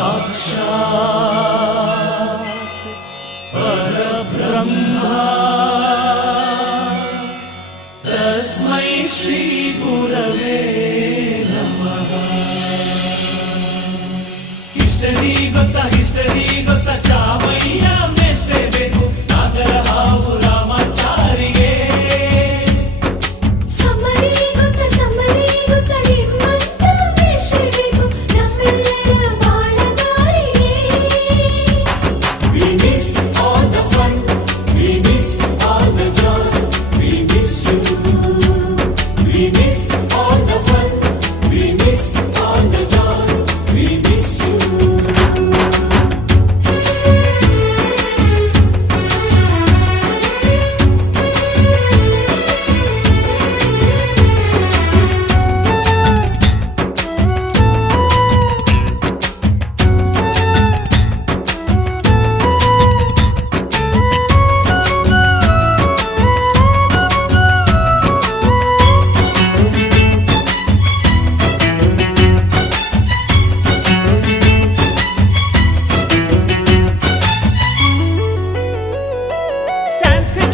साक्षात् परब्रह्मा तस्मै श्री गुरवे नमः। हिस्टरी ಗೊತ್ತಾ ಚಾಮಯ್ಯ ಮೇಷ್ಟ್ರೆ ಬೇಕು ನಾಗರ ಹಾವು ರಾಮಾಚಾರಿಗೆ. ಸಮರಿ ಗೊತ್ತ ನಿಮ್ಮಂತ ಮೇಷ್ಟ್ರೆ ಬೇಕು ನಮ್ಮೆಲ್ಲರ ಬಾಳಗಾರಿಗೆ. We miss all the fun, we miss all the joy, we miss you. We miss all the fun, we miss all the joy, we miss you.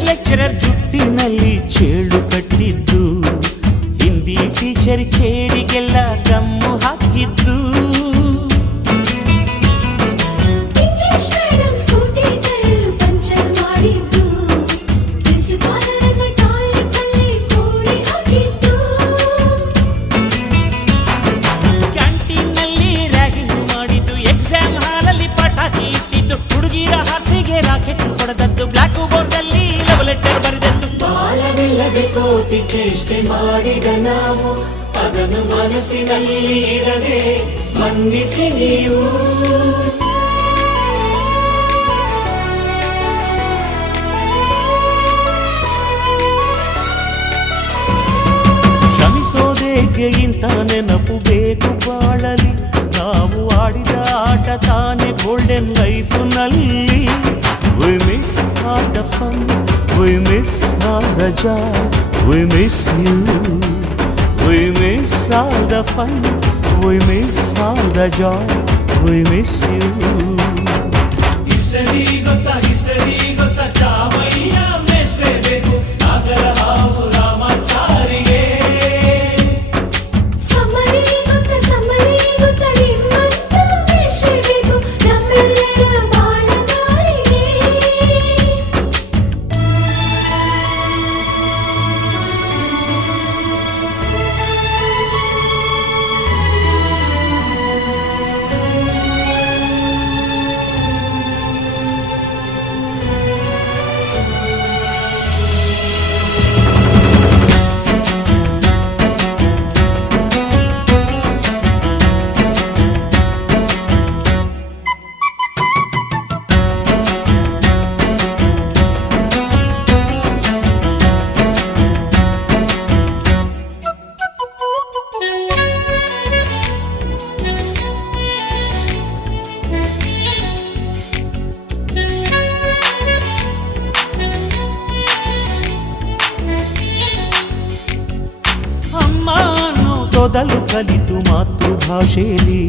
Lecturer ಜುಟ್ಟಿನಲ್ಲಿ ಚೇಳು ಕಟ್ಟಿದ್ದು, ಹಿಂದಿ ಟೀಚರ್ ಚೇರಿಗೆಲ್ಲ ಗಮ್ಮು ಹಾಕಿದ್ದು, English madam Scooty tyre puncture ಮಾಡಿದ್ದು, ಪ್ರಿನ್ಸಿಪಾಲರನ್ನ toilet ಅಲ್ಲಿ ಕೋಡಿ ಹಾಕಿದ್ದು, canteen ನಲ್ಲಿ ರ್ಯಾಗಿಂಗ್ ಮಾಡಿದ್ದು, ಎಕ್ಸಾಮ್ ಹಾಲಲ್ಲಿ ಪಟಾಕಿ ಇಟ್ಟಿದ್ದು, ಹುಡುಗಿರ ಹಾಸಿಗೆ ರಾಕೆಟ್ ಹೊಡೆದದ್ದು, ಬ್ಲಾಕ್ ಬೋರ್ಡ್ ಅಲ್ಲಿ ಲವ್ ಲೆಟರ್ ಬರೆದದ್ದು. ಬಾಲವಿಲ್ಲದೆ ಕೋಟಿ ಚೇಷ್ಟೆ ಮಾಡಿದ ನಾವು ಅದನ್ನು ಮನಸ್ಸಿನಲ್ಲಿ ಇಡದೆ ಮನ್ನಿಸಿ ನೀವು. ಕ್ಷಮಿಸೋದೇಕೆ ಇಂಥ ನೆನಪು ಬೇಕು ಬಾಳಲಿ, ನಾವು ಆಡಿದ ಆಟ ತಾನೆ ಗೋಲ್ಡನ್ ಲೈಫ್ ನಲ್ಲಿ. We miss all the fun, we miss all the joy, we miss you. We miss all the fun, we miss all the joy, we miss you. History ಗೊತ್ತಾ ಚಾಮಯ್ಯ ಮೇಷ್ಟ್ರೆ ಬೇಕು ನಾಗರ ಹಾವು ರಾಮಾಚಾರಿಗೆ. ಸಮರಿ ಗೊತ್ತ ನಿಮ್ಮಂತ ಮೇಷ್ಟ್ರೆ ಬೇಕು ನಮ್ಮೆಲ್ಲರ ಬಾಳಗಾರಿಗೆ. ಮೊದಲು ಕಲಿತು ಮಾತೃಭಾಷೆಯಲ್ಲಿ,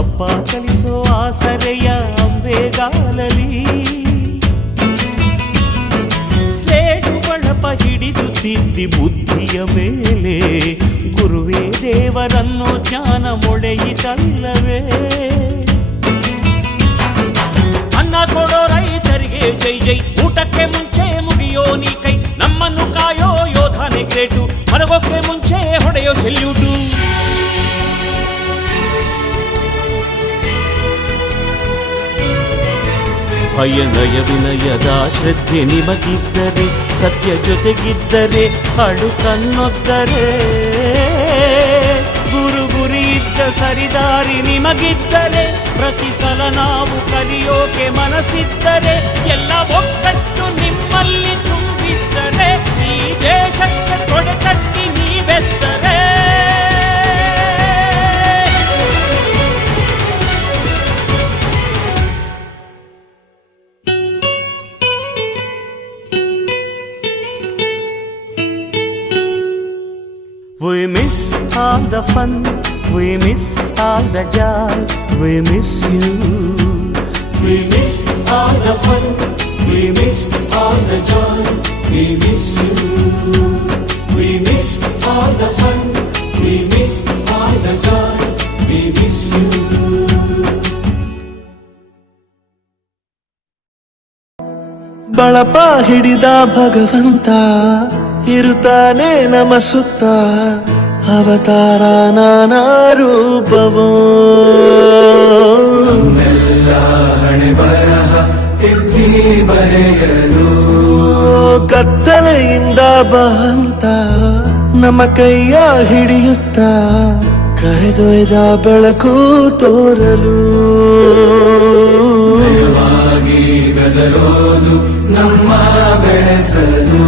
ಅಪ್ಪ ಕಲಿಸೋ ಆಸರೆಯ ಅಂಬೆಗಾಲಲಿ, ಸ್ಲೇಟು ಬಳಪ ಹಿಡಿದು ತಿದ್ದಿ ಬುದ್ಧಿಯ ಮೇಲೆ, ಗುರುವೇ ದೇವರನ್ನು ಜ್ಞಾನ ಮೊಳೆಯಿತಲ್ಲವೇ. ಅನ್ನ ಕೊಡೋ ರೈತರಿಗೆ ಜೈ ಜೈ, ಊಟಕ್ಕೆ ಮುಂಚೆ ಮುಗಿಯೋ ನೀ ಕೈ, ನಮ್ಮನ್ನು ಕಾಯೋ ಯೋಧನೆ ಗ್ರೇಟು, ಮಲಗೋಕೆ ಮುಂಚೆ ಹೊಡೆಯೋ ಸೆಲ್ಯೂಟು. ಭಯನಯ ವಿನಯದ ಶ್ರದ್ಧೆ ನಿಮಗಿದ್ದರೆ, ಸತ್ಯ ಜೊತೆಗಿದ್ದರೆ, ಅಳು ಕನ್ನೊದ್ದರೆ, ಗುರಿ ಇದ್ದ ಸರಿದಾರಿ ನಿಮಗಿದ್ದರೆ, ಪ್ರತಿ ಸಲ ನಾವು ಕಲಿಯೋಕೆ ಮನಸ್ಸಿದ್ದರೆ, ಎಲ್ಲ ಒಗ್ಗಟ್ಟು ನಿಮ್ಮಲ್ಲಿ ತುಂಬಿದ್ದರೆ, ಈ ದೇಶಕ್ಕೆ ತೊಡೆ ತಟ್ಟಿ ನೀವೆದ್ದರೆ. We miss all the fun, We miss all the joy, we miss you. We miss all the fun, we miss all the joy, we miss you. We miss all the fun, we miss all the joy, we miss you. ಬಳಪ ಹಿಡಿದ ಭಗವಂತ ಇರುತ್ತಾನೆ ನಮ ಸುತ್ತ ಅವತಾರ ನಾನಾ ರೂಪವೋ ಹಣೆ ಬರಹ ಎತ್ತಿ ಬರೆಯಲು ಕತ್ತಲೆಯಿಂದ ಬಂತ ನಮ್ಮ ಕೈಯ ಹಿಡಿಯುತ್ತ ಕರೆದೊಯ್ದ ಬೆಳಕು ತೋರಲು ಗದರೋದು ನಮ್ಮ ಬೆಳೆಸಲು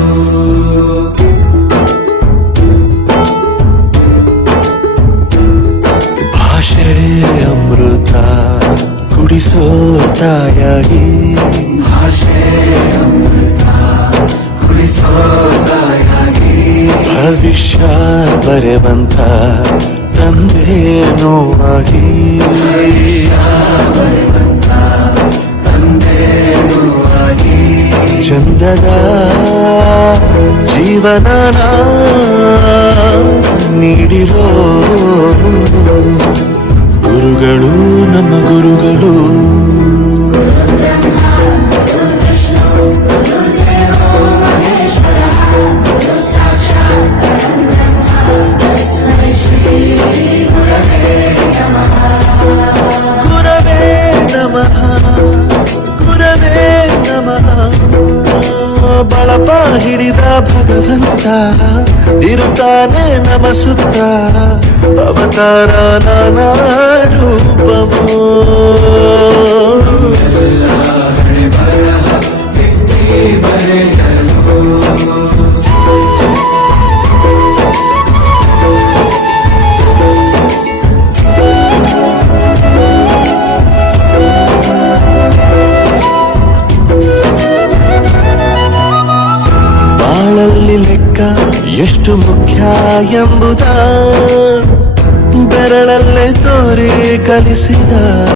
ಭಾಷೆ ಅಮೃತ ಕುಡಿಸೋ ತಾಯಾಗಿ ಭಾಷೆ ಅಮೃತ ಕುಡಿಸೋ ತಾಯಾಗಿ ಭವಿಷ್ಯ ಬರೆವಂತ ತಂದೆನೋ ಆಗಿ ಚಂದದ ಜೀವನ ನೀಡಿರೋ ಗುರುಗಳು ನಮ್ಮ ಗುರುಗಳು ಗುರವೇ ನಮಃ ಗುರವೇ ನಮಃ ಬಳಪ ಹಿಡಿದ ಭಗವಂತ ಇರುತ್ತಾನೆ ನಮ ಸುತ್ತ ಅವತಾರ ನಾನಾ ರೂಪವೋ ಬಾಳಲ್ಲಿ ಲೆಕ್ಕ ಎಷ್ಟು ಮುಖ್ಯ ಎಂಬುದ ಬೆರಳಲ್ಲೇ ತೋರಿ ಕಲಿಸಿದ